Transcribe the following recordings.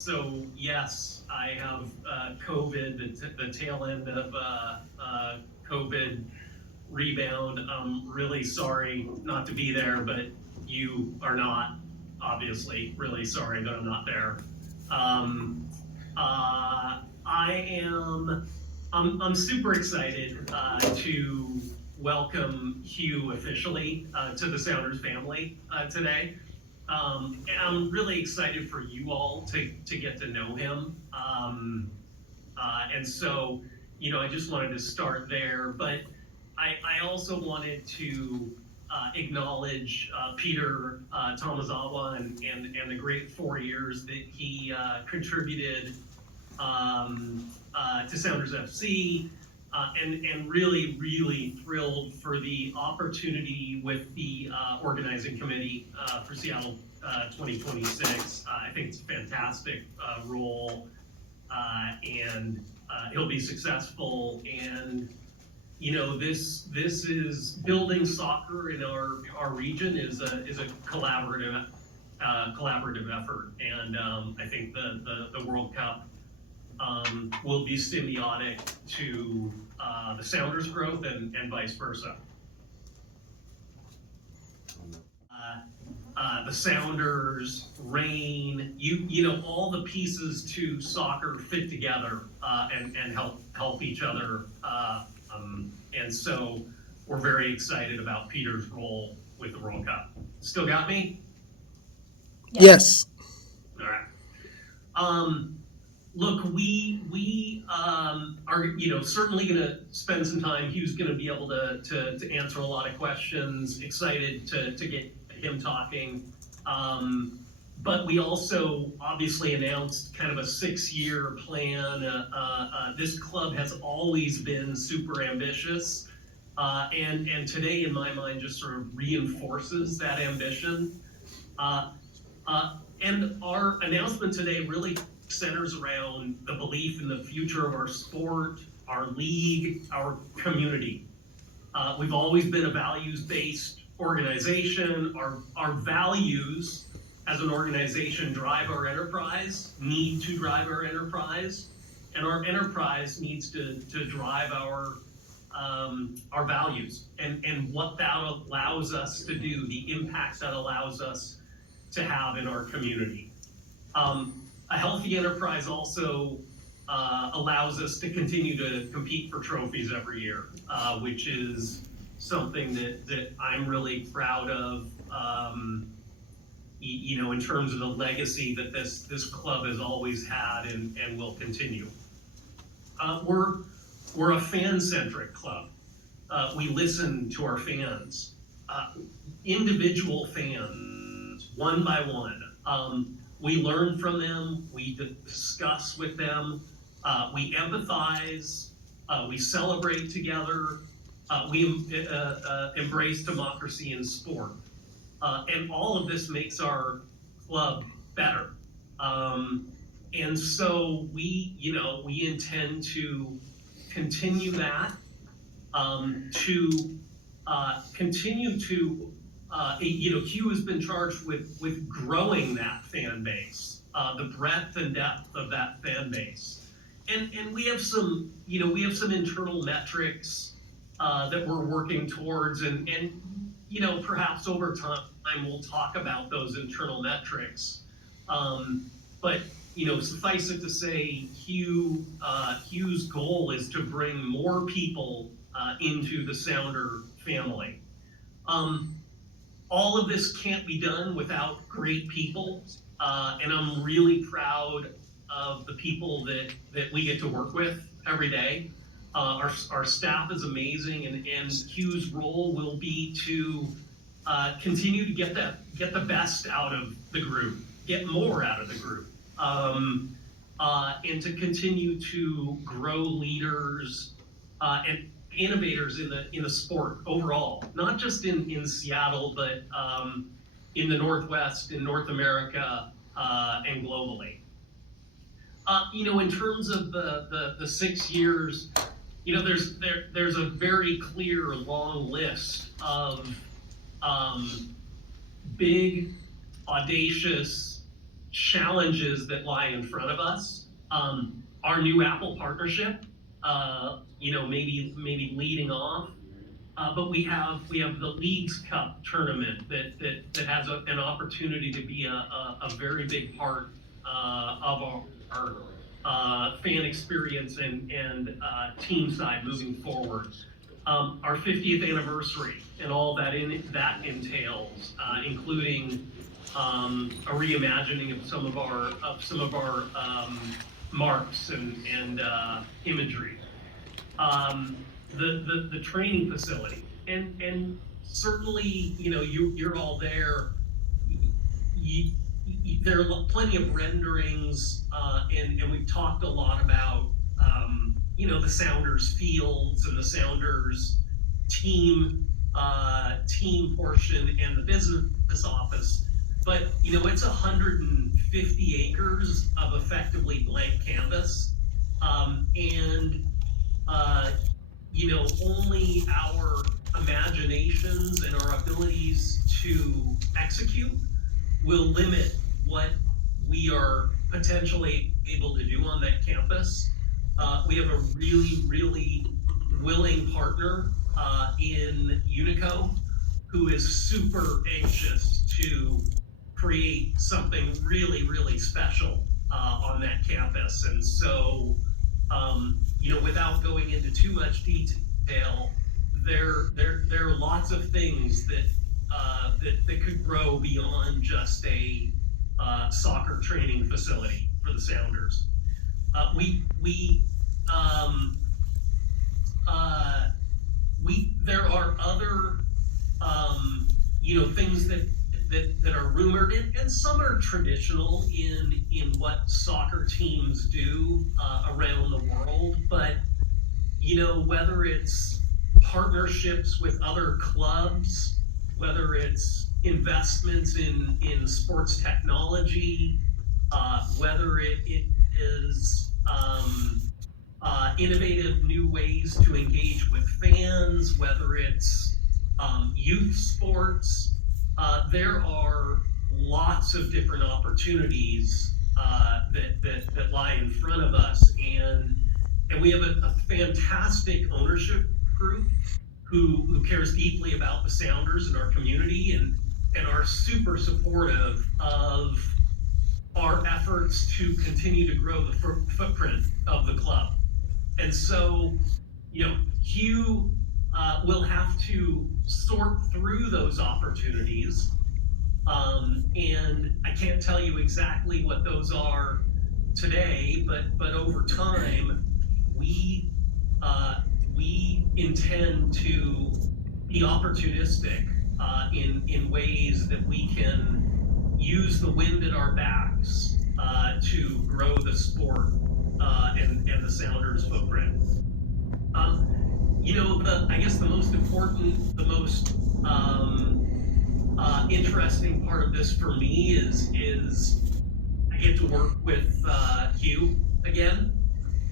So yes, I have COVID, the tail end of COVID rebound. I'm really sorry not to be there, but you are not, obviously, really sorry that I'm not there. Um, I am, I'm super excited to welcome Hugh officially to the Sounders family today. And I'm really excited for you all to get to know him. And so, I just wanted to start there, but I also wanted to acknowledge Peter Tomazawa and the great 4 years that he contributed to Sounders FC, and really, really thrilled for the opportunity with the organizing committee for Seattle 2026. I think it's a fantastic role, and he'll be successful. And this is building soccer in our region is a collaborative effort, and I think the World Cup will be symbiotic to the Sounders' growth and vice versa. The Sounders, Rain, all the pieces to soccer fit together and help each other. And so we're very excited about Peter's role with the World Cup. Still got me? Yes. All right. Look, we are certainly going to spend some time. Hugh's going to be able to answer a lot of questions. Excited to get him talking. But we also obviously announced kind of a 6-year plan. This club has always been super ambitious, and today, in my mind, just sort of reinforces that ambition. And our announcement today really centers around the belief in the future of our sport, our league, our community. We've always been a values-based organization. Our values as an organization drive our enterprise, need to drive our enterprise, and our enterprise needs to drive our values and what that allows us to do, the impact that allows us to have in our community. A healthy enterprise also allows us to continue to compete for trophies every year, which is something that I'm really proud of. In terms of the legacy that this club has always had and will continue. We're a fan-centric club. We listen to our fans, individual fans, one by one. We learn from them, we discuss with them, we empathize, we celebrate together, we embrace democracy in sport. And all of this makes our club better. And so we intend to continue that, to continue to Hugh has been charged with growing that fan base, the breadth and depth of that fan base, and we have some internal metrics that we're working towards, and perhaps over time we'll talk about those internal metrics. But suffice it to say, Hugh's goal is to bring more people into the Sounder family. All of this can't be done without great people, and I'm really proud of the people that we get to work with every day. Our staff is amazing, and Hugh's role will be to continue to get the best out of the group, get more out of the group, and to continue to grow leaders and innovators in the sport overall, not just in Seattle, but in the Northwest, in North America, and globally. In terms of the 6 years, there's a very clear long list of big, audacious, challenges that lie in front of us. Our new Apple partnership, maybe leading off. But we have the Leagues Cup tournament that has an opportunity to be a very big part of our fan experience and team side moving forward. Our 50th anniversary and all that entails, including a reimagining of some of our marks and imagery. The training facility, and certainly, you're all there. There are plenty of renderings, and we've talked a lot about the Sounders fields and the Sounders team portion and the business office. But it's 150 acres of effectively blank canvas, and only our imaginations and our abilities to execute will limit what we are potentially able to do on that campus. We have a really, really willing partner in Unico who is super anxious to create something really, really special on that campus. And so, without going into too much detail, there are lots of things that could grow beyond just a soccer training facility for the Sounders. There are other things that are rumored, and some are traditional in what soccer teams do around the world. But whether it's partnerships with other clubs, whether it's investments in sports technology, whether it is innovative new ways to engage with fans, whether it's youth sports, there are lots of different opportunities that lie in front of us, and we have a fantastic ownership group who cares deeply about the Sounders and our community, and are super supportive of our efforts to continue to grow the footprint of the club. And so, Hugh will have to sort through those opportunities, and I can't tell you exactly what those are today, but over time, we intend to be opportunistic in ways that we can use the wind at our backs to grow the sport and the Sounders footprint. I guess the most important, the most interesting part of this for me is I get to work with Hugh again,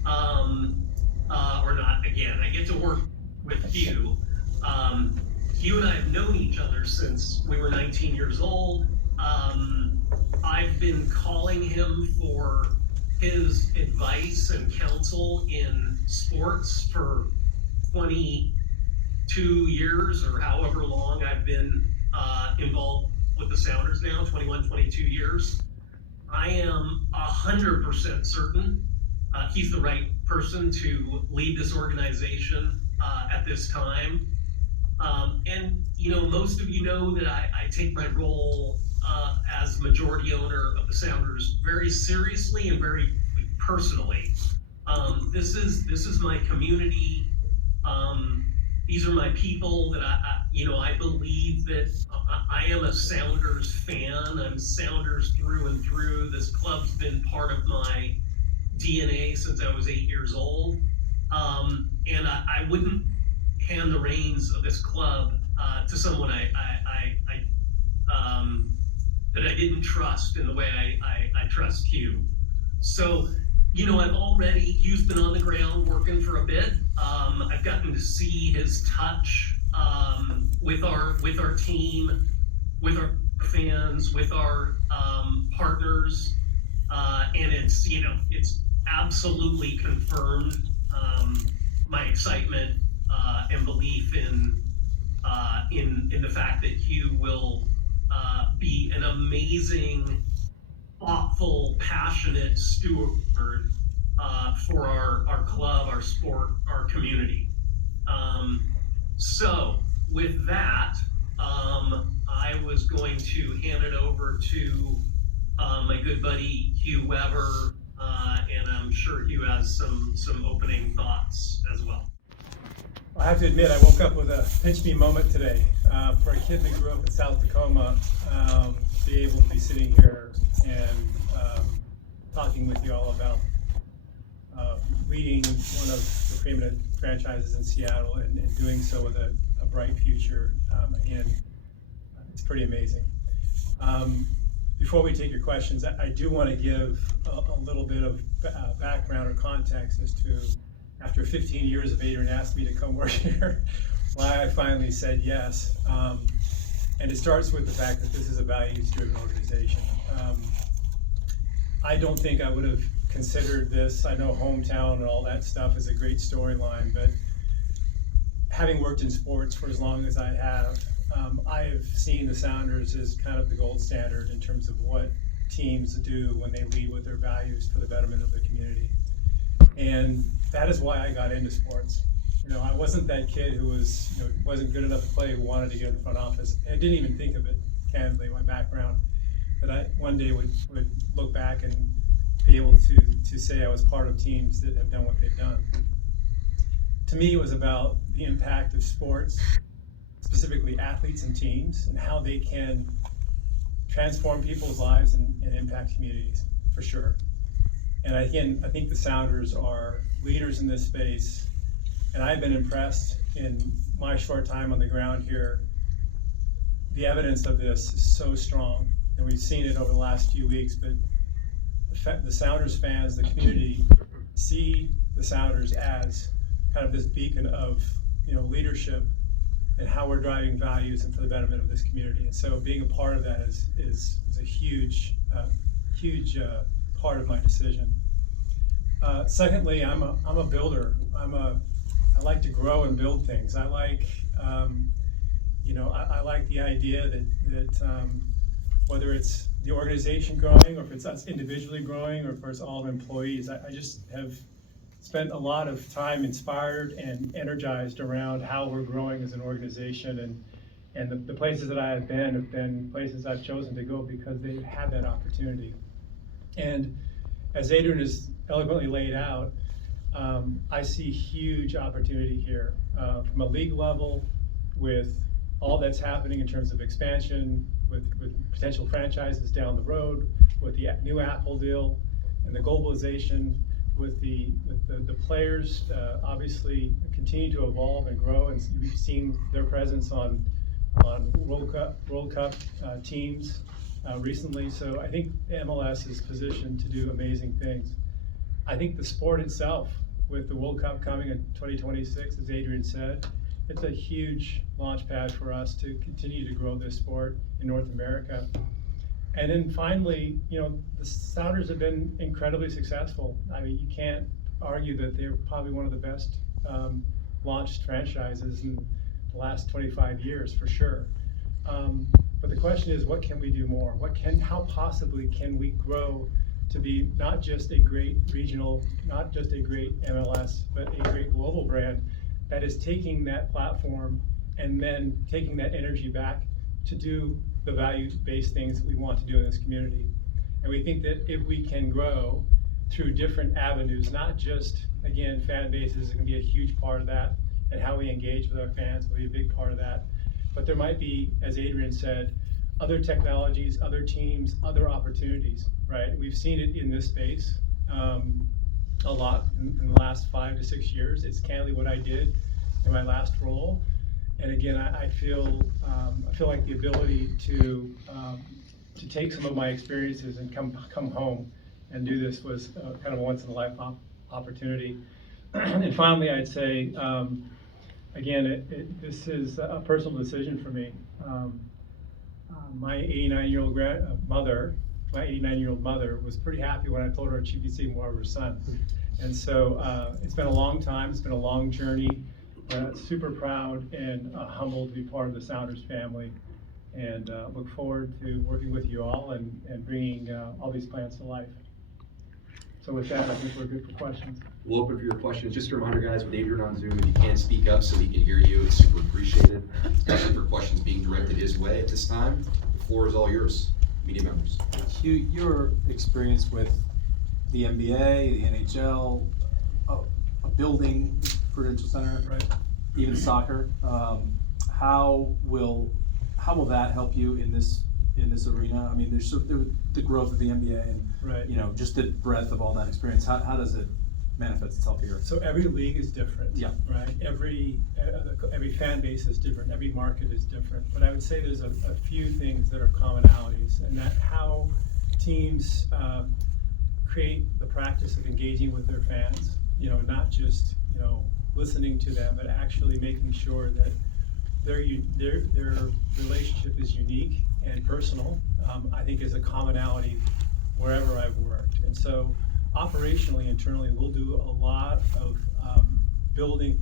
or not again. I get to work with Hugh. Hugh and I have known each other since we were 19 years old. I've been calling him for his advice and counsel in sports for 22 years, or however long I've been involved with the Sounders now, 21, 22 years. I am 100% certain he's the right person to lead this organization at this time. And most of you know that I take my role as majority owner of the Sounders very seriously and very personally. This is my community. These are my people that I believe that I am a Sounders fan. I'm Sounders through and through. This club's been part of my DNA since I was 8 years old. And I wouldn't hand the reins of this club to someone that I didn't trust in the way I trust Hugh. So, Hugh's been on the ground working for a bit. I've gotten to see his touch with our team, with our fans, with our partners. And it's absolutely confirmed my excitement and belief in the fact that Hugh will be an amazing, thoughtful, passionate steward for our club, our sport, our community. So with that, I was going to hand it over to my good buddy Hugh Weber, and I'm sure Hugh has some opening thoughts as well. I have to admit, I woke up with a pinch me moment today. For a kid that grew up in South Tacoma, to be able to be sitting here and talking with you all about leading one of the preeminent franchises in Seattle and doing so with a bright future, again, it's pretty amazing. Before we take your questions, I do want to give a little bit of background or context as to, after 15 years of Adrian asked me to come work here, why I finally said yes. And it starts with the fact that this is a values-driven organization. I don't think I would have considered this. I know hometown and all that stuff is a great storyline, but having worked in sports for as long as I have seen the Sounders as kind of the gold standard in terms of what teams do when they lead with their values for the betterment of the community. And that is why I got into sports. I wasn't that kid who wasn't good enough to play, who wanted to get in the front office. I didn't even think of it, candidly, my background, that I one day would look back and be able to say I was part of teams that have done what they've done. To me, it was about the impact of sports, specifically athletes and teams, and how they can transform people's lives and impact communities, for sure. And again, I think the Sounders are leaders in this space, and I've been impressed in my short time on the ground here. The evidence of this is so strong, and we've seen it over the last few weeks, but the Sounders fans, the community, see the Sounders as kind of this beacon of leadership and how we're driving values and for the betterment of this community. And so being a part of that is a huge part of my decision. Secondly, I'm a builder. I like to grow and build things. I like I like the idea that whether it's the organization growing, or if it's us individually growing, or if it's all employees, I just have spent a lot of time inspired and energized around how we're growing as an organization, and the places that I have been places I've chosen to go because they've had that opportunity. And as Adrian has eloquently laid out, I see huge opportunity here from a league level, with all that's happening in terms of expansion, with potential franchises down the road, with the new Apple deal and the globalization, with the players obviously continue to evolve and grow, and we've seen their presence on World Cup teams recently. So I think MLS is positioned to do amazing things. I think the sport itself, with the World Cup coming in 2026, as Adrian said, it's a huge launch pad for us to continue to grow this sport in North America. And then finally, the Sounders have been incredibly successful. I mean, you can't argue that they're probably one of the best launched franchises in the last 25 years, for sure. But the question is, what can we do more? How possibly can we grow to be not just a great regional, not just a great MLS, but a great global brand that is taking that platform and then taking that energy back to do the value-based things that we want to do in this community. And we think that if we can grow through different avenues, not just, again, fan bases can be a huge part of that, and how we engage with our fans will be a big part of that. But there might be, as Adrian said, other technologies, other teams, other opportunities, right? We've seen it in this space a lot in the last 5 to 6 years. It's candidly what I did in my last role. And again, I feel like the ability to take some of my experiences and come home and do this was kind of a once in a lifetime opportunity. And finally, I'd say, again, this is a personal decision for me. My 89-year-old mother my 89-year-old mother was pretty happy when I told her she'd be seeing more of her son. And so it's been a long time, it's been a long journey. Super proud and humbled to be part of the Sounders family, and look forward to working with you all and bringing all these plans to life. So with that, I think we're good for questions. We'll open for your questions. Just a reminder, guys, with Adrian on Zoom, if you can speak up so we can hear you, it's super appreciated, especially for questions being directed his way at this time. The floor is all yours, media members. Hugh, your experience with the NBA, the NHL, a building, Prudential Center, Right. even soccer, how will that help you in this arena? I mean, there's the growth of the NBA and Right. just the breadth of all that experience. How does it manifest itself here? So every league is different. Yeah. Right. Every fan base is different. Every market is different. But I would say there's a few things that are commonalities, and that how teams create the practice of engaging with their fans. Not just listening to them, but actually making sure that their relationship is unique and personal. I think is a commonality wherever I've worked. And so operationally, internally, we'll do a lot of building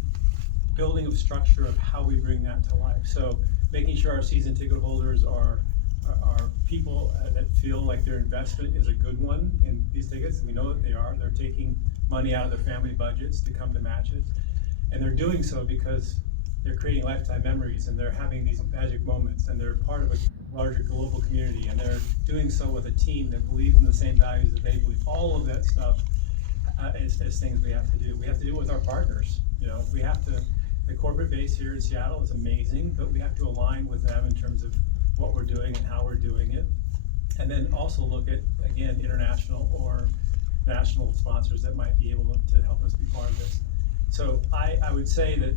of structure of how we bring that to life. So making sure our season ticket holders are people that feel like their investment is a good one in these tickets. We know that they are. They're taking money out of their family budgets to come to matches. And they're doing so because they're creating lifetime memories, and they're having these magic moments, and they're part of a larger global community, and they're doing so with a team that believes in the same values that they believe. All of that stuff is things we have to do. We have to do it with our partners. We have to, the corporate base here in Seattle is amazing, but we have to align with them in terms of what we're doing and how we're doing it. And then also look at, again, international or national sponsors that might be able to help us be part of this. So I would say that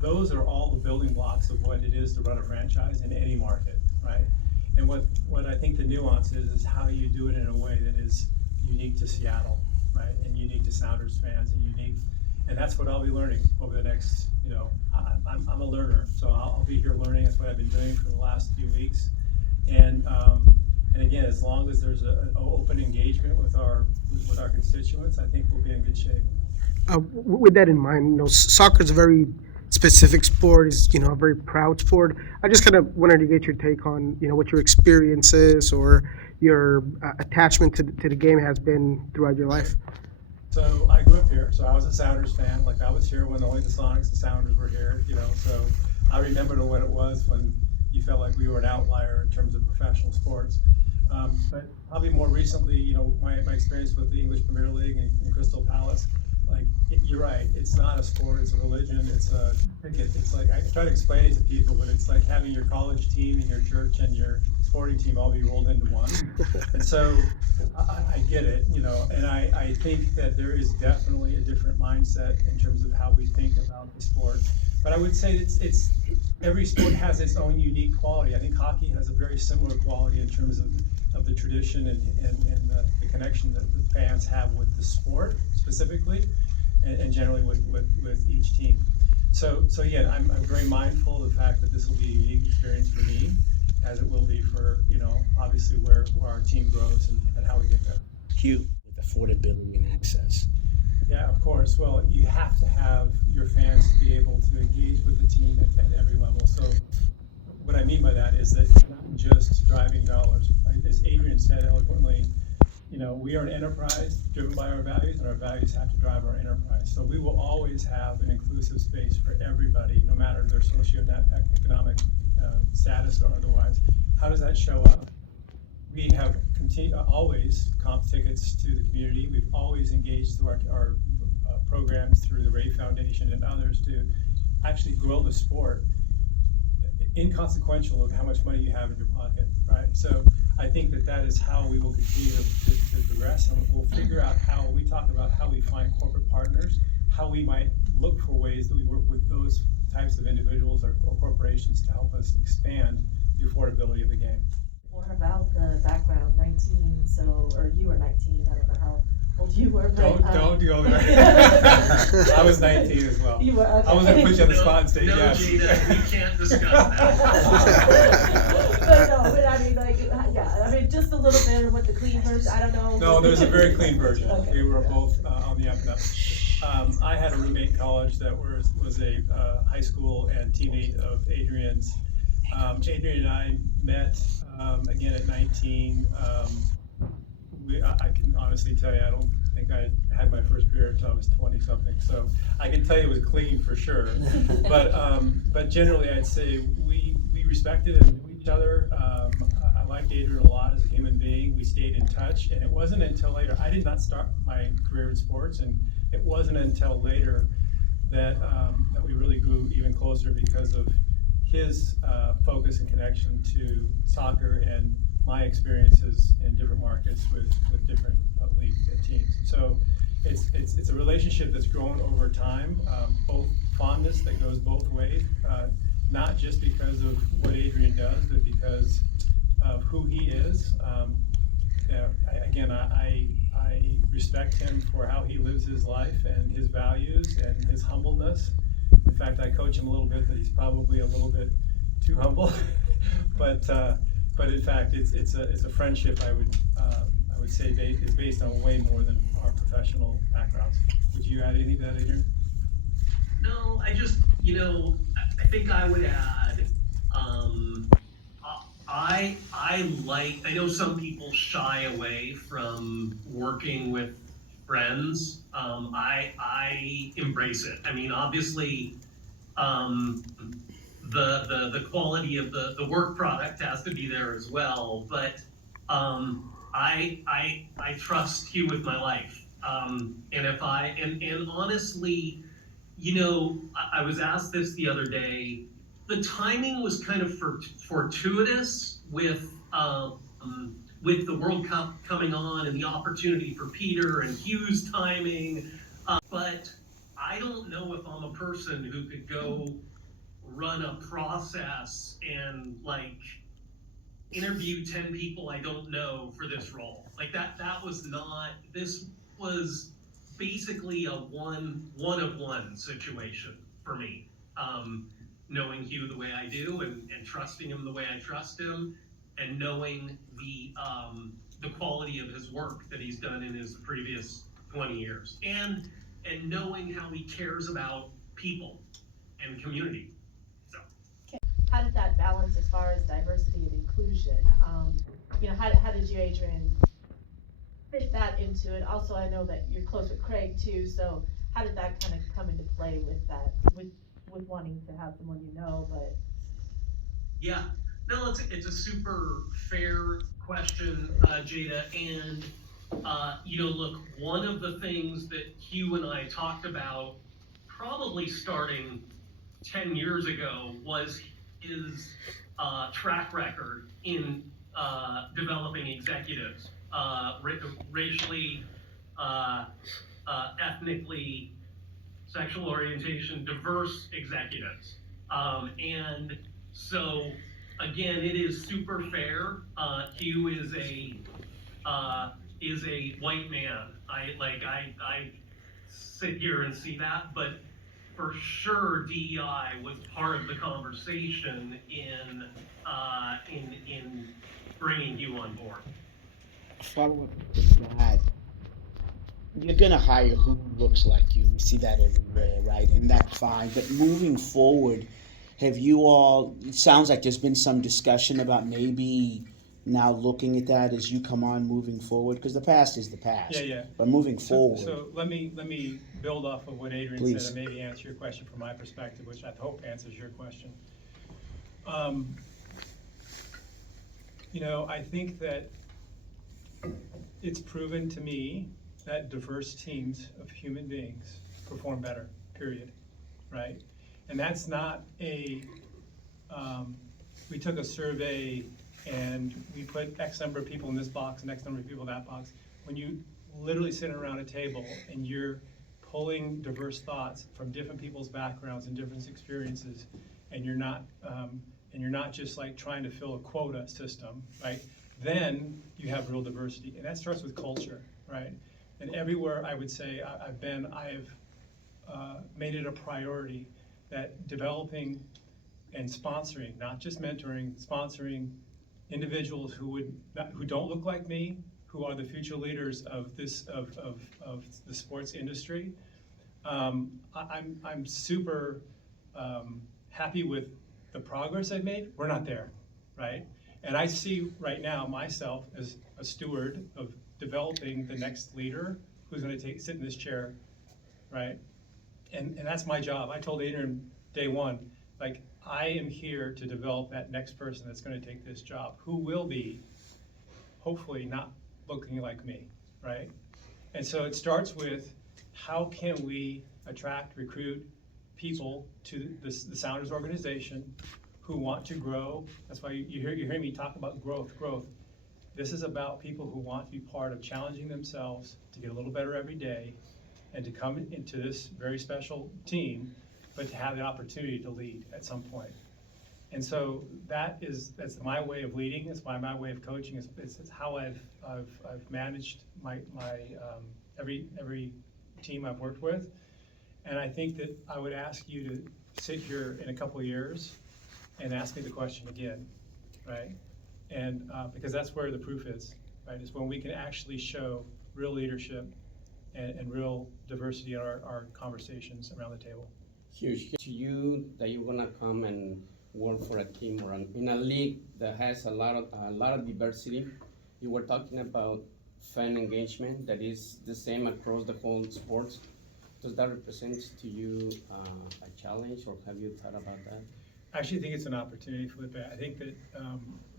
those are all the building blocks of what it is to run a franchise in any market, right? And what I think the nuance is how you do it in a way that is unique to Seattle, right? And unique to Sounders fans, and that's what I'll be learning over the next, I'm a learner, so I'll be here learning. That's what I've been doing for the last few weeks. And again, as long as there's an open engagement with our constituents, I think we'll be in good shape. With that in mind, soccer is a very specific sport. It's a very proud sport. I just kind of wanted to get your take on what your experiences or your attachment to the game has been throughout your life. So I grew up here, so I was a Sounders fan. Like I was here when only the Sonics and Sounders were here. So I remember what it was when you felt like we were an outlier in terms of professional sports. But probably more recently, my experience with the English Premier League and Crystal Palace. Like you're right, it's not a sport, it's a religion, it's a cricket. It's like I try to explain it to people, but it's like having your college team and your church and your sporting team all be rolled into one. And so I get it, and I think that there is definitely a different mindset in terms of how we think about the sport. But I would say it's every sport has its own unique quality. I think hockey has a very similar quality in terms of the tradition and the connection that the fans have with the sport specifically, and generally with each team. So yeah, I'm very mindful of the fact that this will be a unique experience for me, as it will be for obviously where our team grows and how we get there. Hugh, with affordability and access. Yeah, of course. Well, you have to have your fans to be able to engage with the team at every level. So what I mean by that is that it's not just driving dollars. As Adrian said eloquently, we are an enterprise driven by our values, and our values have to drive our enterprise. So we will always have an inclusive space for everybody, no matter their socioeconomic status or otherwise. How does that show up? We have always comp tickets to the community. We've always engaged through our programs through the Ray Foundation and others to actually grow the sport, inconsequential of how much money you have in your pocket, right? So I think that is how we will continue to progress, and we'll figure out how we talk about how we find corporate partners, how we might look for ways that we work with those types of individuals or corporations to help us expand the affordability of the game. What about the background, 19, or you were 19, I don't know how old you were, but... Don't go there. I was 19 as well. You were, okay. I was going to put you on the spot and say no, yes. Jada, we can't discuss that. But I mean, like, Yeah, I mean, just a little bit of what the clean version, I don't know. No, there's a very clean version. Okay. We were both on the up and up. I had a roommate in college that was a high school and teammate of Adrian's. Adrian and I met again at 19. I can honestly tell you, I don't think I had my first beer until I was 20 something. So I can tell you it was clean for sure. But generally, I'd say we respected and knew each other. I liked Adrian a lot as a human being. We stayed in touch, and it wasn't until later. I did not start my career in sports, and it wasn't until later that we really grew even closer because of his focus and connection to soccer and my experiences in different markets with different league teams. So it's a relationship that's grown over time, both fondness that goes both ways, not just because of what Adrian does, but because of who he is. I respect him for how he lives his life and his values and his humbleness. In fact, I coach him a little bit that he's probably a little bit too humble, but in fact, it's a friendship I would say is based on way more than our professional backgrounds. Would you add anything to that, Adrian? No, I just, I think I would add, I know some people shy away from working with friends. I embrace it. I mean, obviously, the quality of the work product has to be there as well, but I trust Hugh with my life. And honestly, I was asked this the other day. The timing was kind of fortuitous with the World Cup coming on and the opportunity for Peter and Hugh's timing. But I don't know if I'm a person who could go run a process and interview 10 people I don't know for this role. This was basically a one of one situation for me. Knowing Hugh the way I do and trusting him the way I trust him, and knowing the quality of his work that he's done in his previous 20 years, and knowing how he cares about people and community. So How did that balance as far as diversity and inclusion? How did you, Adrian, fit that into it? Also, I know that you're close with Craig too, so how did that kind of come into play with that, with wanting to have someone but? yeah, no, it's a super fair question, Jada, and look, one of the things that Hugh and I talked about probably starting 10 years ago was his track record in developing executives, racially, ethnically, sexual orientation, diverse executives. And so, again, it is super fair. Hugh is a white man. I sit here and see that, but for sure DEI was part of the conversation in bringing Hugh on board. Follow up to that. You're gonna hire who looks like you. We see that everywhere, right? And that's fine. But moving forward, have you all? It sounds like there's been some discussion about maybe now looking at that as you come on moving forward, because the past is the past. Yeah. But moving forward. So let me build off of what Adrian Please. said and maybe answer your question from my perspective, which I hope answers your question. I think that it's proven to me that diverse teams of human beings perform better, period, right? And that's not we took a survey and we put X number of people in this box and X number of people in that box. When you literally sit around a table and you're pulling diverse thoughts from different people's backgrounds and different experiences, and you're not just like trying to fill a quota system, right? Then you have real diversity, and that starts with culture, right? And everywhere I would say I've been, I've made it a priority that developing and sponsoring, not just mentoring, sponsoring individuals who don't look like me, who are the future leaders of the sports industry. I'm super happy with the progress I've made. We're not there, right? And I see right now myself as a steward of developing the next leader who's going to sit in this chair, right? And that's my job. I told Adrian day one, like, I am here to develop that next person that's going to take this job, who will be hopefully not looking like me, right? And so it starts with, how can we attract, recruit people to the Sounders organization who want to grow? That's why you hear me talk about growth. This is about people who want to be part of challenging themselves to get a little better every day and to come into this very special team, but to have the opportunity to lead at some point. And so that's my way of leading. It's my way of coaching. It's how I've managed my every team I've worked with. And I think that I would ask you to sit here in a couple of years and ask me the question again, right? And because that's where the proof is, right? Is when we can actually show real leadership and real diversity in our conversations around the table. Hugh, to you that you're gonna come and work for a team or in a league that has a lot of diversity. You were talking about fan engagement that is the same across the whole sports. Does that represent to you a challenge, or have you thought about that? I actually think it's an opportunity, Felipe. I think that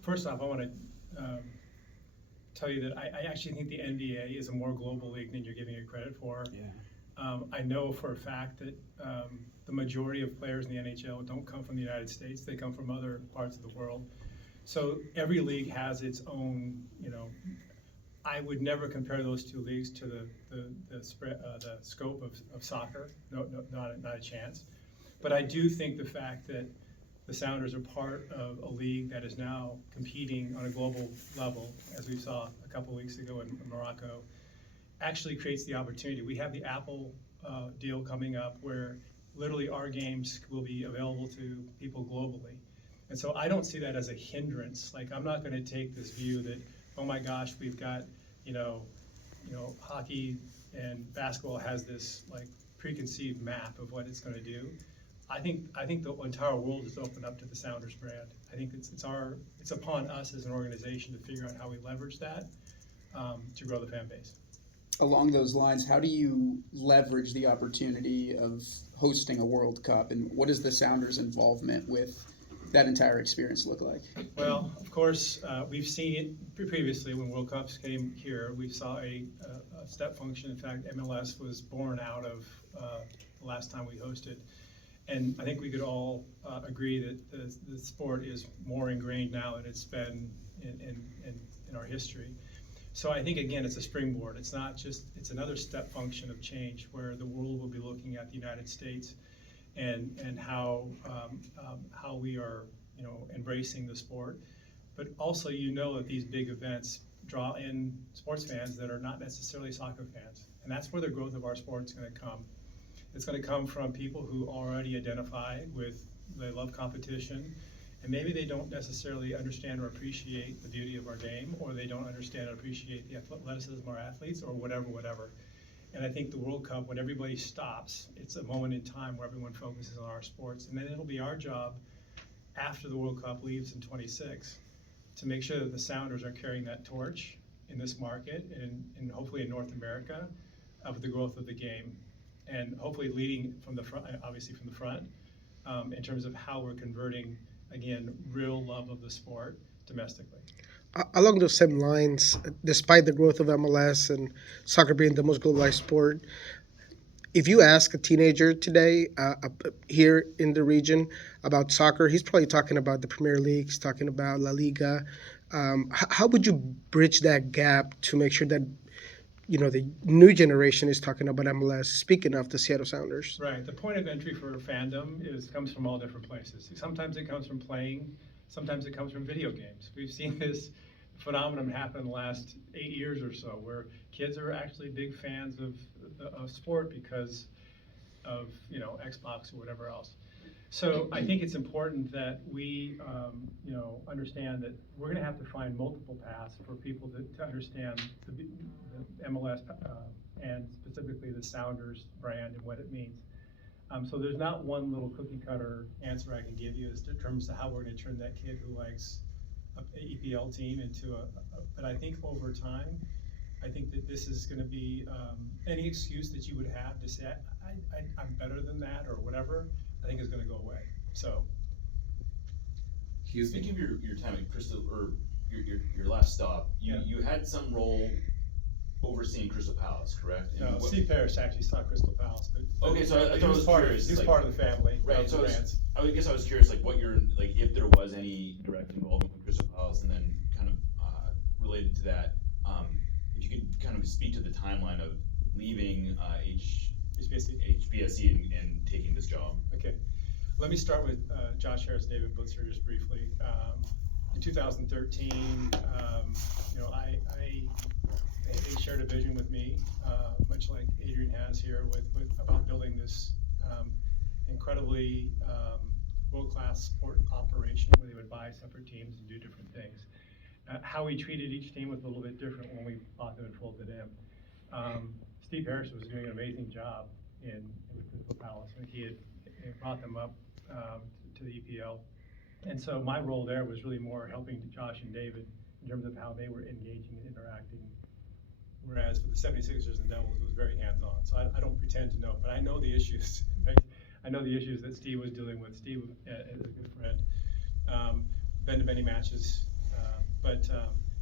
first off, I want to tell you that I actually think the NBA is a more global league than you're giving it credit for. Yeah. I know for a fact that the majority of players in the NHL don't come from the United States. They come from other parts of the world. So every league has its own, I would never compare those two leagues to the scope of soccer. No, not a chance. But I do think the fact that the Sounders are part of a league that is now competing on a global level, as we saw a couple weeks ago in Morocco, actually creates the opportunity. We have the Apple deal coming up where literally our games will be available to people globally. And so I don't see that as a hindrance. Like, I'm not going to take this view that, oh my gosh, we've got, hockey and basketball has this like preconceived map of what it's going to do. I think the entire world is open up to the Sounders brand. I think it's upon us as an organization to figure out how we leverage that to grow the fan base. Along those lines, how do you leverage the opportunity of hosting a World Cup, and what does the Sounders' involvement with that entire experience look like? Well, of course, we've seen it previously when World Cups came here. We saw a step function. In fact, MLS was born out of the last time we hosted. And I think we could all agree that the sport is more ingrained now than it's been in our history. So I think, again, it's a springboard. It's not just, it's another step function of change where the world will be looking at the United States and how we are, embracing the sport. But also, that these big events draw in sports fans that are not necessarily soccer fans. And that's where the growth of our sport is going to come. It's going to come from people who already identify with, they love competition, and maybe they don't necessarily understand or appreciate the beauty of our game, or they don't understand or appreciate the athleticism of our athletes, or whatever. And I think the World Cup, when everybody stops, it's a moment in time where everyone focuses on our sports, and then it'll be our job after the World Cup leaves in 26 to make sure that the Sounders are carrying that torch in this market and hopefully in North America of the growth of the game. And hopefully leading from the front, obviously from the front, in terms of how we're converting, again, real love of the sport domestically. Along those same lines, despite the growth of MLS and soccer being the most globalized sport, if you ask a teenager today here in the region about soccer, he's probably talking about the Premier League, he's talking about La Liga. How would you bridge that gap to make sure that the new generation is talking about MLS, speaking of the Seattle Sounders? Right. The point of entry for fandom comes from all different places. Sometimes it comes from playing. Sometimes it comes from video games. We've seen this phenomenon happen in the last 8 years or so, where kids are actually big fans of sport because of Xbox or whatever else. So I think it's important that we, understand that we're going to have to find multiple paths for people to understand the MLS and specifically the Sounders brand and what it means. So there's not one little cookie cutter answer I can give you as in terms of how we're going to turn that kid who likes an EPL team into but I think over time, I think that this is going to be any excuse that you would have to say I'm better than that or whatever, I think is going to go away. So. Hugh, speaking of your time at Crystal, or your last stop, you had some role overseeing Crystal Palace, correct? And No, Steve Parrish actually saw Crystal Palace, but okay, so I thought he was curious. He was part of the family, right? So I guess I was curious, like what if there was any direct involvement with Crystal Palace, and then kind of related to that, if you could kind of speak to the timeline of leaving HBSE and taking this job. Okay. Let me start with Josh Harris, David Blitzer, just briefly. In 2013, they shared a vision with me, much like Adrian has here, with about building this incredibly world-class sport operation where they would buy separate teams and do different things. How we treated each team was a little bit different when we bought them and folded in. Steve Harris was doing an amazing job with Crystal Palace. He had brought them up to the EPL. And so my role there was really more helping Josh and David in terms of how they were engaging and interacting. Whereas with the 76ers and Devils, it was very hands-on. So I don't pretend to know, but I know the issues, right? I know the issues that Steve was dealing with. Steve is a good friend. Been to many matches, but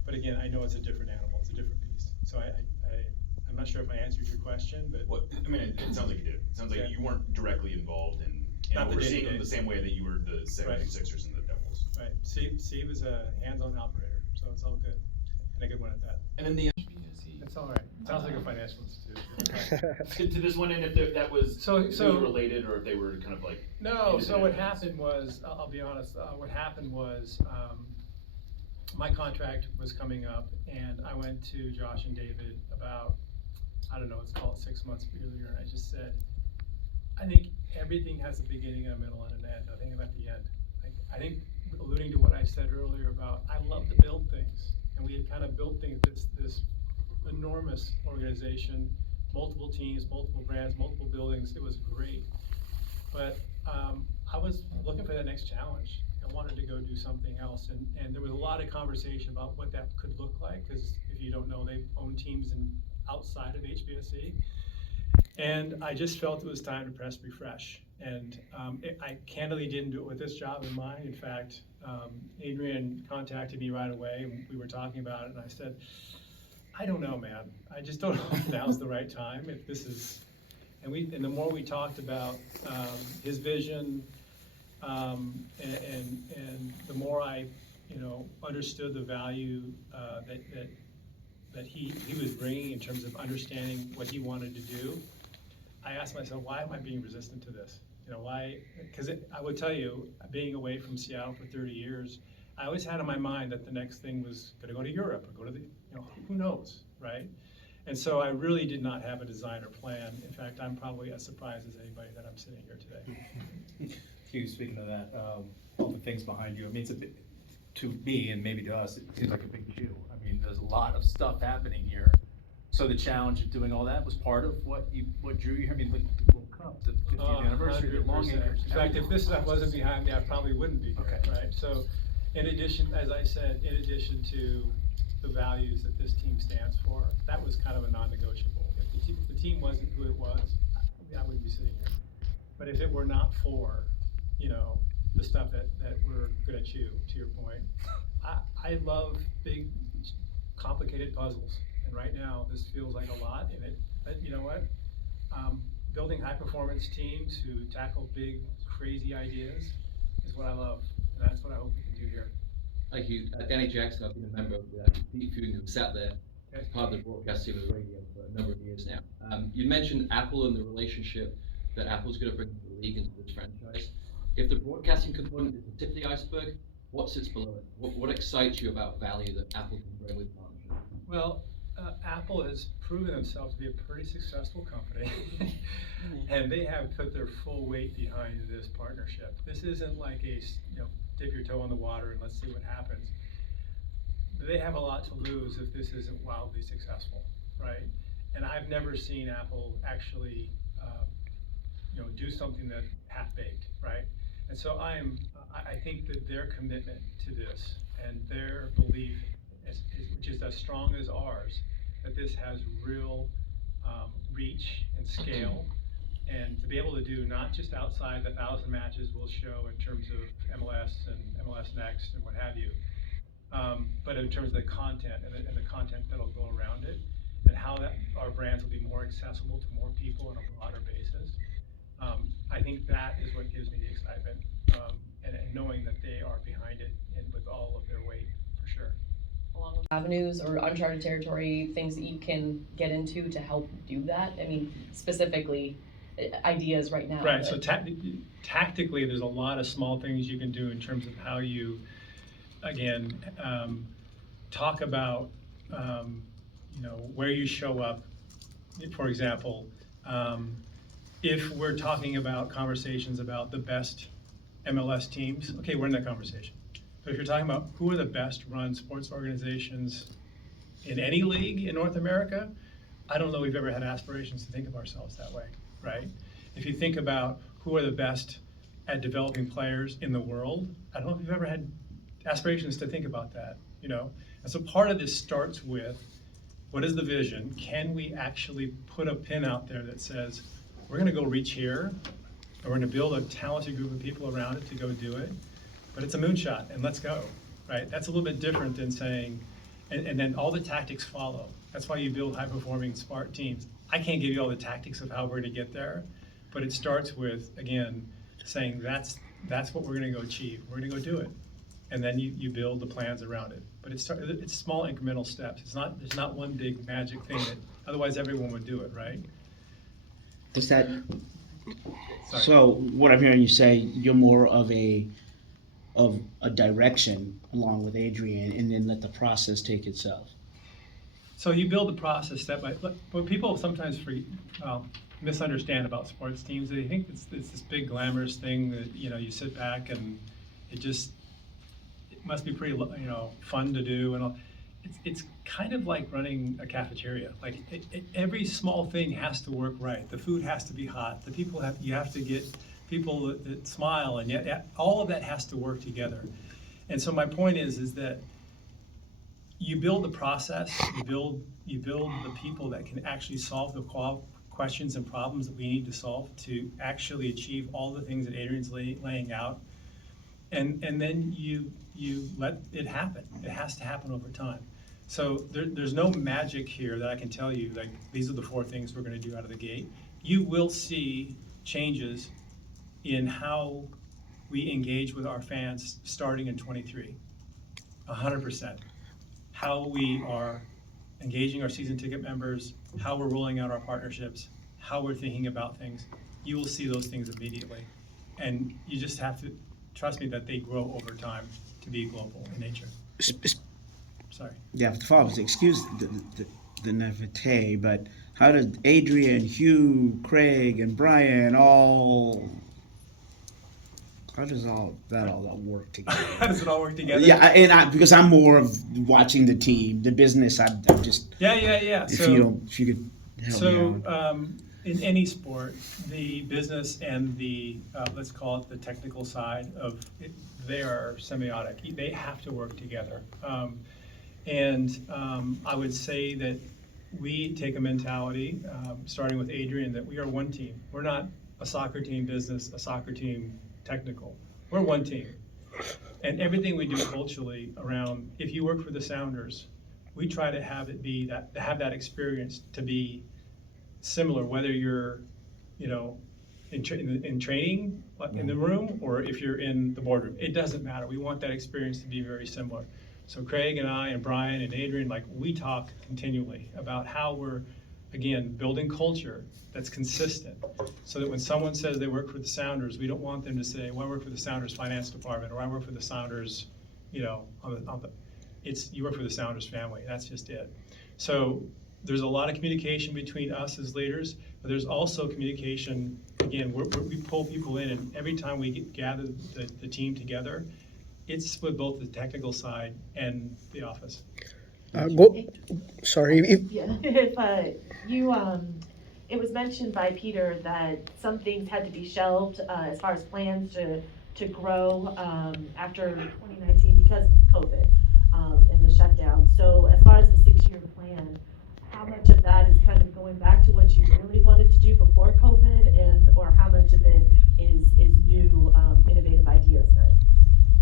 again, I know it's a different animal. It's a different beast. So I'm not sure if I answered your question, but it sounds like you did. It sounds like you weren't directly involved in overseeing them the same way that you were the 76ers and the Devils. Right. Steve is a hands-on operator, so it's all good, and a good one at that. And then the It's all right. Sounds like a financial institution. to this one, and if that was so related, or if they were kind of like no. So what happened was, I'll be honest. What happened was, my contract was coming up, and I went to Josh and David about, I don't know, let's call it 6 months earlier, and I just said, I think everything has a beginning, a middle, and an end. I think I'm at the end. I think alluding to what I said earlier about, I love to build things, and we had kind of built things, this enormous organization, multiple teams, multiple brands, multiple buildings. It was great, but I was looking for that next challenge. I wanted to go do something else, and there was a lot of conversation about what that could look like, because if you don't know, they own teams outside of HBSE, and I just felt it was time to press refresh. And I candidly didn't do it with this job in mind. In fact, Adrian contacted me right away, and we were talking about it, and I said, I don't know, man. I just don't know if now's the right time. If this is, and the more we talked about his vision, and the more I, understood the value that he was bringing in terms of understanding what he wanted to do, I asked myself, why am I being resistant to this? Why? Because I would tell you, being away from Seattle for 30 years, I always had in my mind that the next thing was going to go to Europe or go to who knows, right? And so I really did not have a design or plan. In fact, I'm probably as surprised as anybody that I'm sitting here today. Hugh, speaking of that, all the things behind you, it's a bit, to me and maybe to us, it seems like a big deal. There's a lot of stuff happening here. So the challenge of doing all that was part of what drew you. Like the World Cup, the 50th anniversary, the long acres. In fact, if this wasn't behind me, I probably wouldn't be here, right? So, in addition, as I said, in addition to the values that this team stands for, that was kind of a non-negotiable. If the team wasn't who it was, I wouldn't be sitting here. But if it were not for, the stuff that we're gonna chew, to your point, I love big, complicated puzzles. And right now, this feels like a lot, but you know what? Building high-performance teams who tackle big, crazy ideas is what I love, and that's what I hope we can do here. Thank you. Danny Jackson, I've been a member of the Deep Food who sat there as part of the broadcast team of the radio for a number of years now. You mentioned Apple and the relationship that Apple's going to bring to the league and to this franchise. If the broadcasting component is the tip of the iceberg, what sits below it? What excites you about value that Apple can bring with partnership? Well, Apple has proven themselves to be a pretty successful company. And they have put their full weight behind this partnership. This isn't like a, dip your toe in the water and let's see what happens. They have a lot to lose if this isn't wildly successful, right? And I've never seen Apple actually, do something that half-baked, right? And so I think that their commitment to this and their belief, which is as strong as ours, that this has real reach and scale, and to be able to do not just outside the 1,000 matches we'll show in terms of MLS and MLS Next and what have you, but in terms of the content and the content that'll go around it, and how that our brands will be more accessible to more people on a broader basis. I think that is what gives me the excitement, and knowing that they are behind it and with all of their weight, for sure. Along with avenues or uncharted territory, things that you can get into to help do that? I mean, specifically, ideas right now. Right, so tactically, there's a lot of small things you can do in terms of how you, again, talk about, where you show up. For example, if we're talking about conversations about the best MLS teams, okay, we're in that conversation. But if you're talking about who are the best run sports organizations in any league in North America, I don't know we've ever had aspirations to think of ourselves that way, right? If you think about who are the best at developing players in the world, I don't know if you've ever had aspirations to think about that, And so part of this starts with, what is the vision? Can we actually put a pin out there that says, we're gonna go reach here, and we're gonna build a talented group of people around it to go do it, but it's a moonshot, and let's go, right? That's a little bit different than saying, and then all the tactics follow. That's why you build high-performing smart teams. I can't give you all the tactics of how we're gonna get there, but it starts with, again, saying that's what we're gonna go achieve. We're gonna go do it. And then you build the plans around it. But it's small incremental steps. There's not one big magic thing that, otherwise everyone would do it, right? Does that, Sorry. so what I'm hearing you say, you're more of a direction along with Adrian, and then let the process take itself. So you build the process step by, what people sometimes misunderstand about sports teams, they think it's this big glamorous thing that, you sit back and it must be pretty, fun to do and all. It's kind of like running a cafeteria. Like every small thing has to work right. The food has to be hot. You have to get people that smile, and yet all of that has to work together. And so my point is that you build the process, you build the people that can actually solve the questions and problems that we need to solve to actually achieve all the things that Adrian's laying out. And then you let it happen. It has to happen over time. So there's no magic here that I can tell you, like, these are the 4 things we're gonna do out of the gate. You will see changes in how we engage with our fans starting in 23, 100%. How we are engaging our season ticket members, how we're rolling out our partnerships, how we're thinking about things. You will see those things immediately. And you just have to trust me that they grow over time to be global in nature. Sorry. Yeah, the follow-up, excuse the naivete, but how did Adrian, Hugh, Craig, and Brian how does all that work together? How does it all work together? Yeah, because I'm more of watching the team, the business. I'm just Yeah. If you could help me out. In any sport, the business and the let's call it the technical side of it, they are semiotic. They have to work together. I would say that we take a mentality, starting with Adrian, that we are one team. We're not a soccer team business, a soccer team technical. We're one team. And everything we do culturally around, if you work for the Sounders, we try to have it be have that experience to be similar, whether you're, in training in the room or if you're in the boardroom. It doesn't matter. We want that experience to be very similar. So Craig and I and Brian and Adrian, we talk continually about how we're, again, building culture that's consistent, so that when someone says they work for the Sounders, we don't want them to say, well, I work for the Sounders finance department, or I work for the Sounders, you work for the Sounders family. That's just it. So there's a lot of communication between us as leaders, but there's also communication. Again, we pull people in, and every time we gather the team together, it's with both the technical side and the office. Sorry. Yeah, if, it was mentioned by Peter that some things had to be shelved, as far as plans to grow, after 2019 because of COVID, and the shutdown. So as far as the 6-year plan, how much of that is kind of going back to what you really wanted to do before COVID, or how much of it is new, innovative ideas that?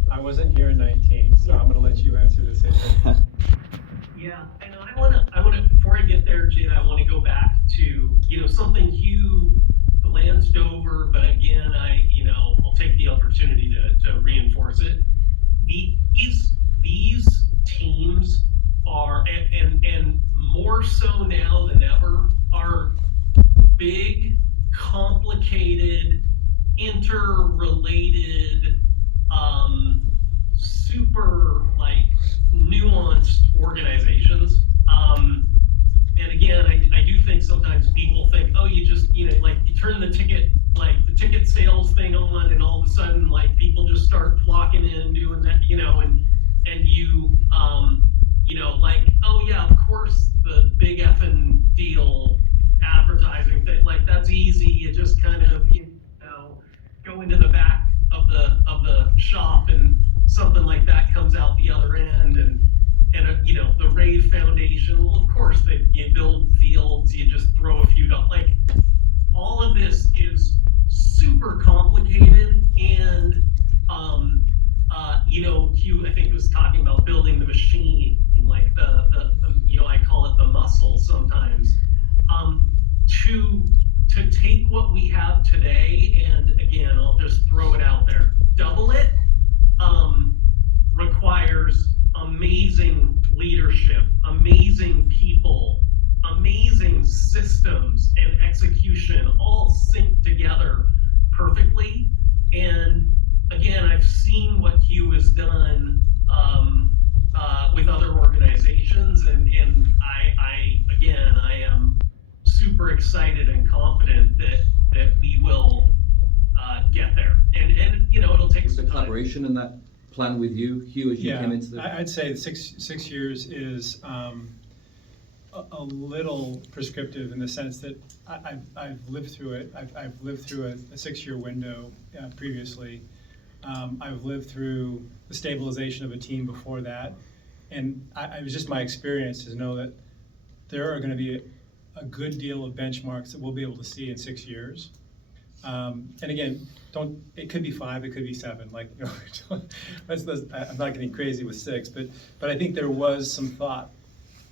I wasn't here in 19, so I'm gonna let you answer this. Yeah, and I wanna, before I get there, Jay, I wanna go back to, something Hugh glanced over, but again, I'll take the opportunity to reinforce it. These teams are, and more so now than ever, are big, complicated, interrelated, super nuanced organizations. And again, I do think sometimes people think, oh, you just, you turn the ticket sales thing on, and all of a sudden, people just start flocking in, doing that, and you, oh yeah, of course, the big effing deal advertising thing, that's easy. You just kind of, go into the back of the shop, and something like that comes out the other end, and the Rave Foundation, well, of course, you build fields, you just throw a few dollars. All of this is super complicated, and Hugh, I think, was talking about building the machine, I call it the muscle sometimes, to take what we have today, and again, I'll just throw it out there, double it, requires amazing leadership, amazing people, amazing systems and execution, all synced together perfectly. And again, I've seen what Hugh has done with other organizations, and I am super excited and confident that we will get there. And it'll take Was some the time. collaboration in that plan with you, Hugh, as you came into the? I'd say 6 years is a little prescriptive in the sense that I've lived through it. I've lived through a 6-year window previously. I've lived through the stabilization of a team before that, and it was just my experience to know that there are going to be a good deal of benchmarks that we'll be able to see in 6 years. And again, it could be 5, it could be 7. I'm not getting crazy with 6, but I think there was some thought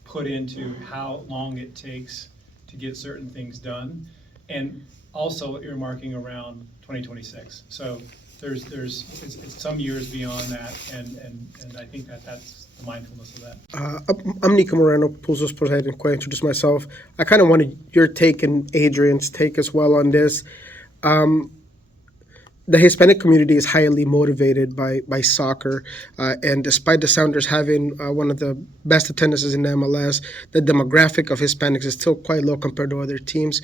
put into how long it takes to get certain things done, and also earmarking around 2026. So it's some years beyond that, and I think that's the mindfulness of that. I'm Nico Moreno, Puget Sound. I didn't quite introduce myself. I kind of wanted your take and Adrian's take as well on this. The Hispanic community is highly motivated by soccer, and despite the Sounders having one of the best attendances in the MLS, the demographic of Hispanics is still quite low compared to other teams.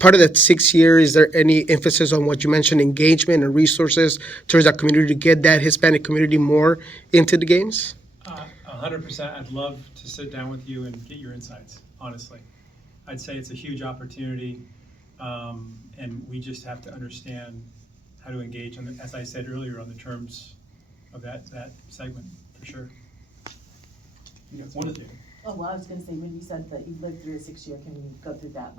Part of that 6 years, is there any emphasis on what you mentioned, engagement and resources towards that community to get that Hispanic community more into the games? 100%. I'd love to sit down with you and get your insights, honestly. I'd say it's a huge opportunity, and we just have to understand how to engage, as I said earlier, on the terms of that segment, for sure. You got one to do. Oh, well, I was gonna say, when you said that you lived through a 6-year, can you go through that?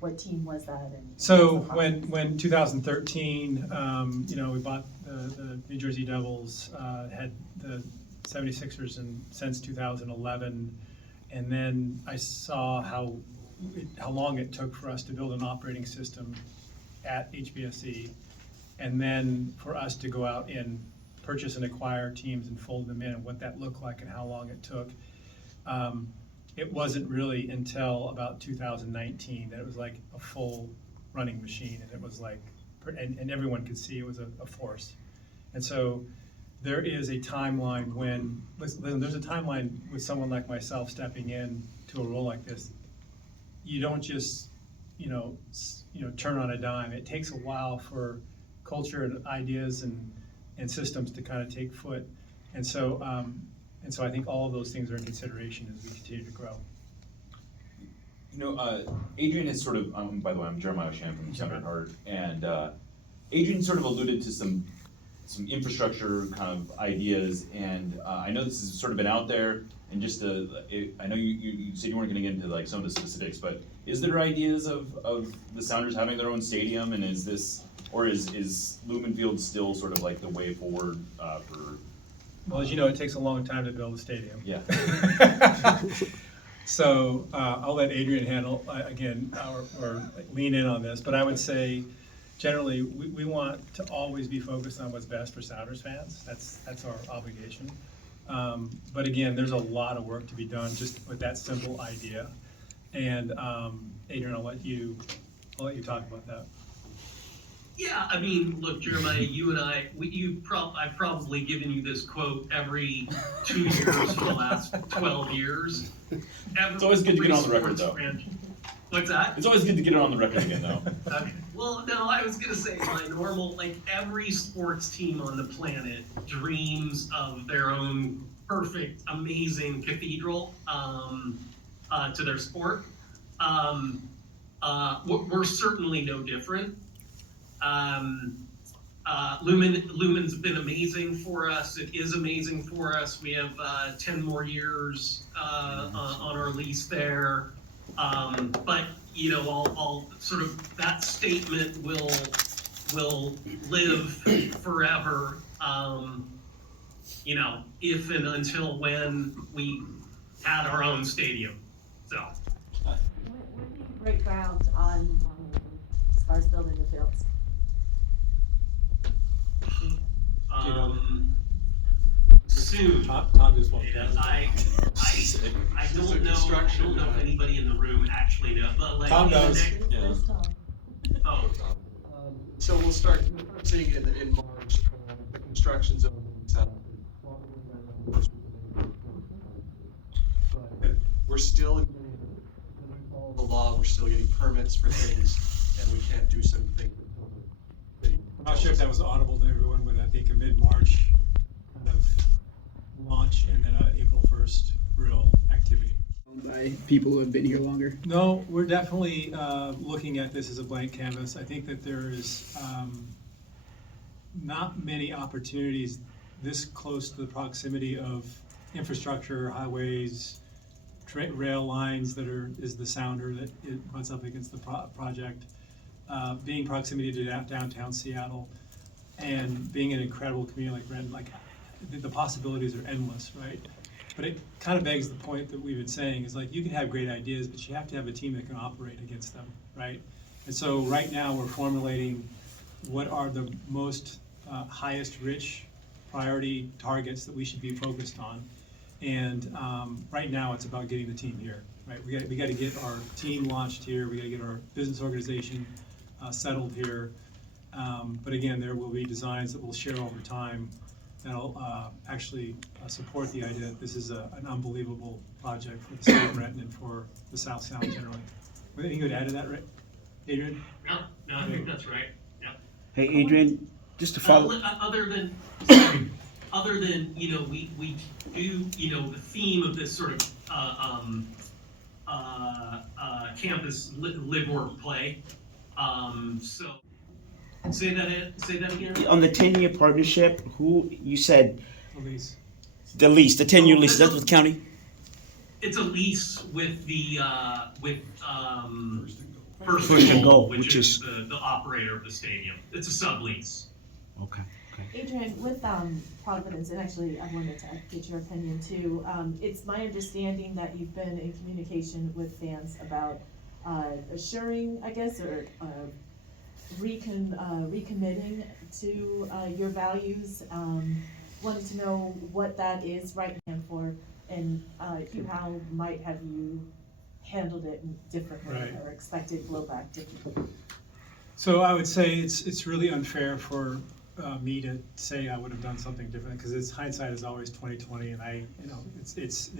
What team was that? And So when 2013, we bought the New Jersey Devils, had the 76ers since 2011, and then I saw how long it took for us to build an operating system at HBSE, and then for us to go out and purchase and acquire teams and fold them in, and what that looked like and how long it took. It wasn't really until about 2019 that it was like a full running machine, and it was like, and everyone could see it was a force. And so there is a timeline there's a timeline with someone like myself stepping in to a role like this. You don't just, turn on a dime. It takes a while for culture and ideas and systems to kind of take foot. And so I think all of those things are in consideration as we continue to grow. Adrian has sort of, by the way, I'm Jeremiah Sham from Center Heart, and Adrian sort of alluded to some infrastructure kind of ideas, and I know this has sort of been out there, and just I know you said you weren't going to get into like some of the specifics, but is there ideas of the Sounders having their own stadium, and is Lumen Field still sort of like the way forward for? Well, as you know, it takes a long time to build a stadium. Yeah. So I'll let Adrian handle again or lean in on this, but I would say generally we want to always be focused on what's best for Sounders fans. That's our obligation. But again, there's a lot of work to be done just with that simple idea. And Adrian, I'll let you talk about that. Yeah, I mean, look, Jeremiah, you and I, I've probably given you this quote every 2 years for the last 12 years. It's always good to get on the record, though. What's that? It's always good to get it on the record again, though. Okay. Well, no, I was gonna say my normal, like every sports team on the planet dreams of their own perfect, amazing cathedral to their sport. We're certainly no different. Lumen's been amazing for us. It is amazing for us. We have 10 more years on our lease there. But I'll sort of, that statement will live forever. If and until when we had our own stadium. So. When do you break ground on as far as building the fields? Soon. Tom just walked down. I don't know if anybody in the room actually knows, but like. Tom does. Yeah. Oh. So we'll start seeing it in March. The construction zone is out. But we're still, follow the law, we're still getting permits for things, and we can't do some things. I'm not sure if that was audible to everyone, but I think a mid-March kind of launch and then April 1st real activity. By people who have been here longer. No, we're definitely looking at this as a blank canvas. I think that there is not many opportunities this close to the proximity of infrastructure, highways, rail lines is the sounder that it butts up against the project. Being proximity to downtown Seattle and being an incredible community like Renton, like the possibilities are endless, right? But it kind of begs the point that we've been saying is like you can have great ideas, but you have to have a team that can operate against them, right? And so right now we're formulating what are the most highest rich priority targets that we should be focused on. And right now it's about getting the team here, right? We got to get our team launched here. We got to get our business organization settled here. But again, there will be designs that we'll share over time that'll actually support the idea that this is an unbelievable project for the city of Renton and for the South Sound generally. Anything you would add to that, Adrian? No, I think that's right. Yeah. Hey, Adrian, just to follow. Other than we do the theme of this sort of campus live work play. So say that again. On the 10-year partnership, who you said Elise. the lease, the 10-year lease, that's with the county? It's a lease with the First First and and Goal, Goal, which is the operator of the stadium. It's a sublease. Okay. Adrian, with Providence, and actually I wanted to get your opinion too, it's my understanding that you've been in communication with fans about assuring, I guess, or recommitting to your values. Wanted to know what that is right now for, and Hugh, how might have you handled it differently Right. or expected blowback differently? So I would say it's really unfair for me to say I would have done something different because hindsight is always 20/20, and it's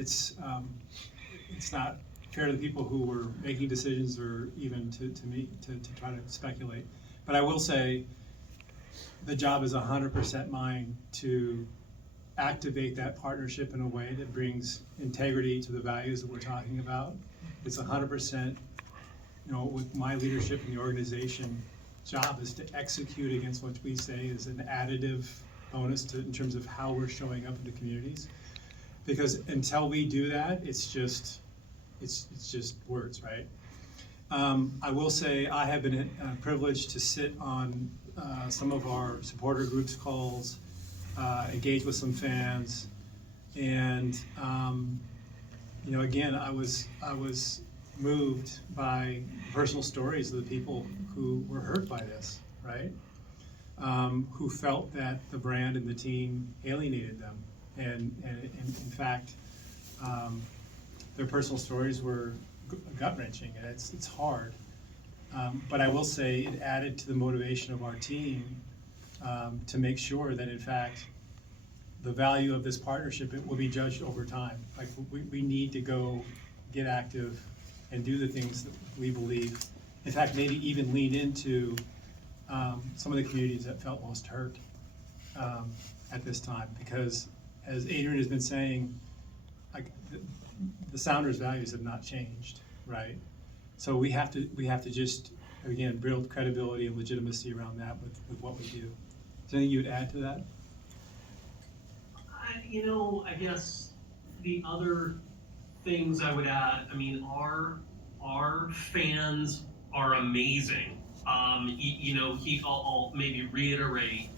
not fair to the people who were making decisions or even to me to try to speculate. But I will say the job is 100% mine to activate that partnership in a way that brings integrity to the values that we're talking about. It's 100%, with my leadership in the organization, job is to execute against what we say is an additive bonus in terms of how we're showing up in the communities. Because until we do that, it's just words, right? I will say I have been privileged to sit on some of our supporter groups calls, engage with some fans, and again, I was moved by personal stories of the people who were hurt by this, right? Who felt that the brand and the team alienated them, and in fact, their personal stories were gut-wrenching, and it's hard. But I will say it added to the motivation of our team to make sure that in fact the value of this partnership, it will be judged over time. Like we need to go get active and do the things that we believe. In fact, maybe even lean into some of the communities that felt most hurt at this time, because as Adrian has been saying, like the Sounders' values have not changed, right? So we have to just again build credibility and legitimacy around that with what we do. Is there anything you would add to that? I guess the other things I would add, I mean, our fans are amazing. I'll maybe reiterate,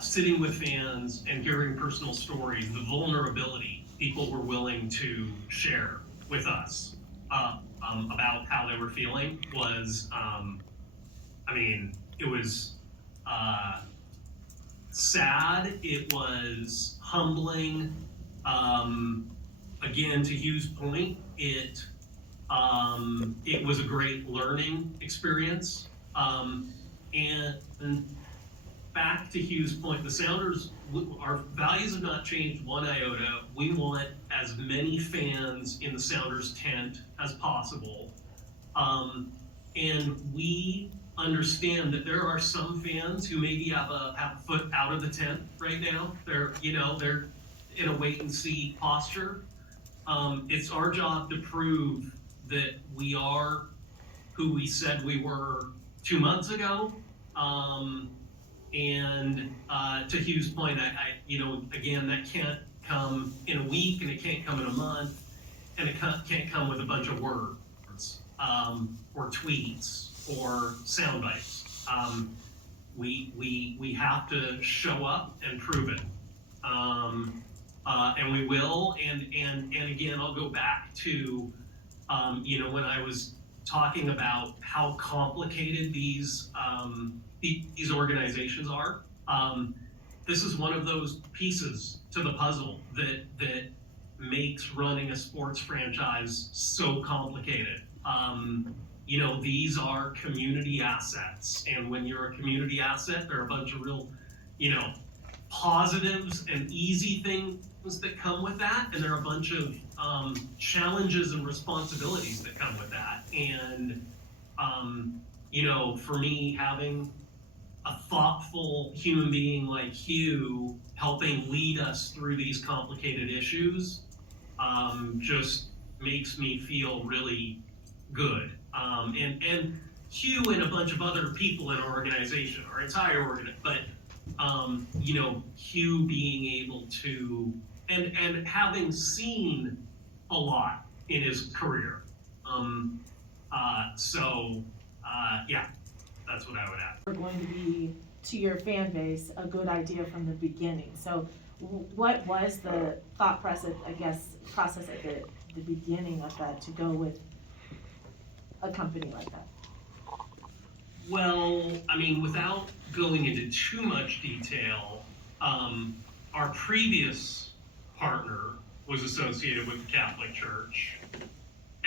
sitting with fans and hearing personal stories, the vulnerability people were willing to share with us about how they were feeling was, it was sad, it was humbling. Again, to Hugh's point, it was a great learning experience. And back to Hugh's point, the Sounders, our values have not changed one iota. We want as many fans in the Sounders tent as possible. And we understand that there are some fans who maybe have a foot out of the tent right now. They're in a wait and see posture. It's our job to prove that we are who we said we were 2 months ago. And to Hugh's point, again, that can't come in a week, and it can't come in a month, and it can't come with a bunch of words or tweets or sound bites. We have to show up and prove it, and we will. And again, I'll go back to when I was talking about how complicated these organizations are. This is one of those pieces to the puzzle that makes running a sports franchise so complicated. These are community assets, and when you're a community asset, there are a bunch of real, positives and easy things that come with that, and there are a bunch of challenges and responsibilities that come with that. And for me, having a thoughtful human being like Hugh helping lead us through these complicated issues just makes me feel really good. And Hugh and a bunch of other people in our organization, our entire organization, but Hugh being able to, and having seen a lot in his career. Yeah, that's what I would add. We're going to be, to your fan base, a good idea from the beginning. So what was the thought process at the beginning of that to go with a company like that? Well, without going into too much detail, our previous partner was associated with the Catholic Church.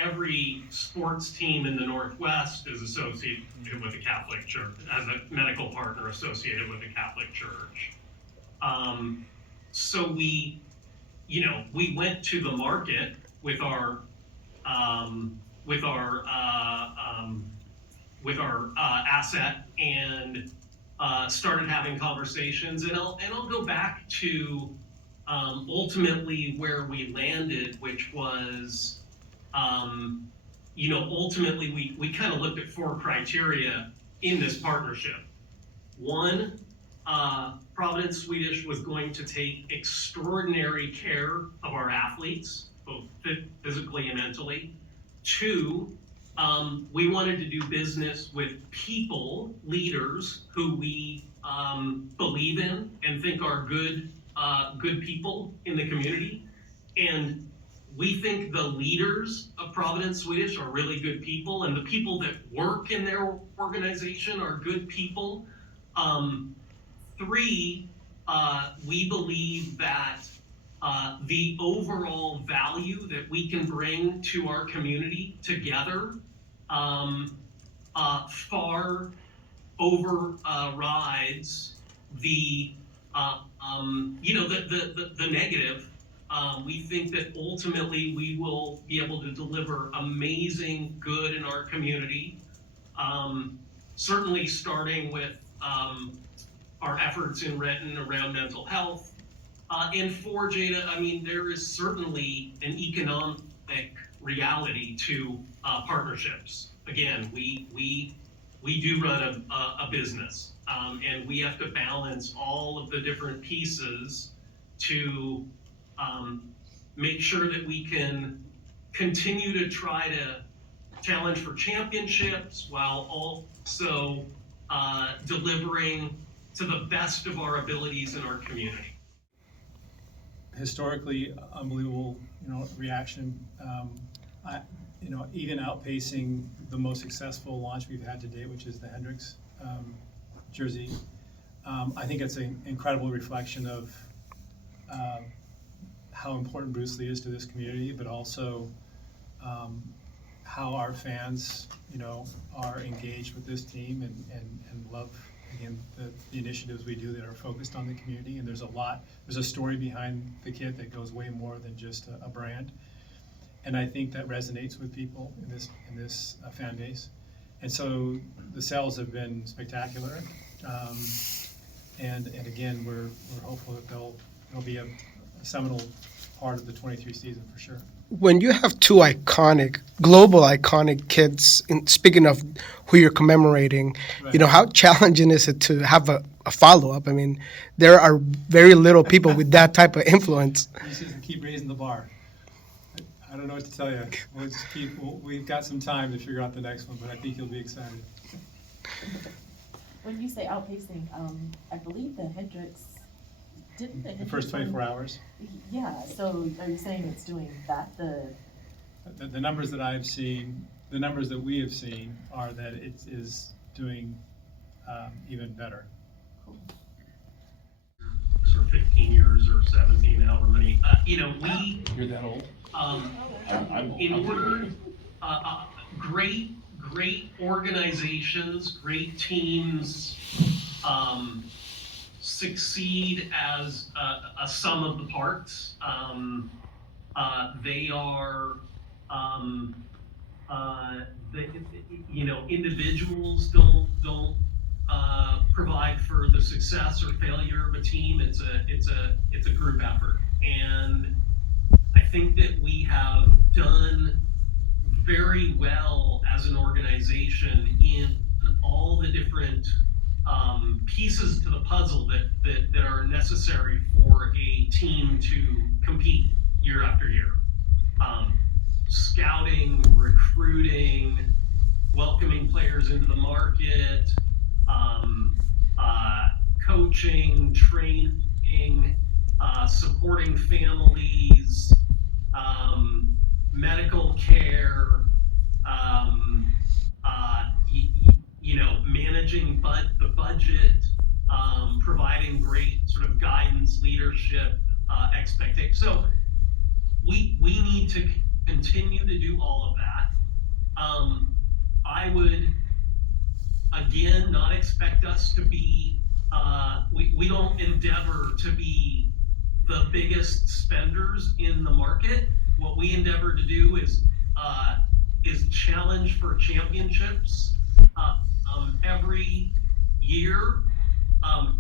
Every sports team in the Northwest is associated with the Catholic Church, as a medical partner associated with the Catholic Church. So we went to the market with our asset and started having conversations. And I'll go back to ultimately where we landed, which was, ultimately we kind of looked at 4 criteria in this partnership. One, Providence Swedish was going to take extraordinary care of our athletes, both physically and mentally. 2, we wanted to do business with people, leaders, who we believe in and think are good people in the community. And we think the leaders of Providence Swedish are really good people, and the people that work in their organization are good people. 3, we believe that the overall value that we can bring to our community together far overrides the negative. We think that ultimately we will be able to deliver amazing good in our community. Certainly starting with our efforts in Renton around mental health. And 4, Jada, I mean, there is certainly an economic reality to partnerships. Again, we do run a business, and we have to balance all of the different pieces to make sure that we can continue to try to challenge for championships while also delivering to the best of our abilities in our community. Historically, unbelievable, reaction. Even outpacing the most successful launch we've had to date, which is the Hendricks jersey. I think it's an incredible reflection of how important Bruce Lee is to this community, but also how our fans, are engaged with this team and love, again, the initiatives we do that are focused on the community. And there's a story behind the kit that goes way more than just a brand. And I think that resonates with people in this fan base. And so the sales have been spectacular. And again, we're hopeful that they'll be a seminal part of the 23 season for sure. When you have 2 global iconic kids, speaking of who you're commemorating, Right. How challenging is it to have a follow-up? I mean, there are very little people with that type of influence. This is to keep raising the bar. I don't know what to tell you. We've got some time to figure out the next one, but I think you'll be excited. When you say outpacing, I believe the Hendricks, didn't the The Hendricks first 24 hours. Yeah, so are you saying it's doing that, The numbers that I've seen, the numbers that we have seen are that it is doing even better. Or 15 years or 17, however many. We You're that old? in order, great organizations, great teams succeed as a sum of the parts. They are, individuals don't provide for the success or failure of a team. It's a group effort, and I think that we have done very well as an organization in all the different pieces to the puzzle that are necessary for a team to compete year after year. Scouting, recruiting, welcoming players into the market, coaching, training, supporting families, medical care, managing the budget, providing great sort of guidance, leadership, expectation. So we need to continue to do all of that. I would, again, not expect us to be, we don't endeavor to be the biggest spenders in the market, what we endeavor to do is challenge for championships every year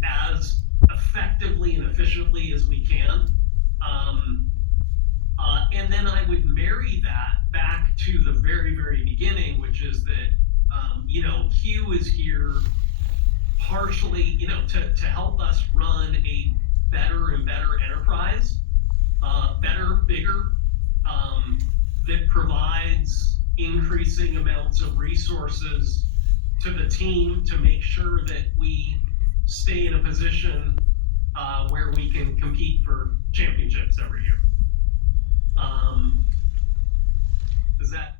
as effectively and efficiently as we can. And then I would marry that back to the very, very beginning, which is that, Hugh is here partially, to help us run a better and better enterprise, better, bigger, that provides increasing amounts of resources to the team to make sure that we stay in a position where we can compete for championships every year. Does that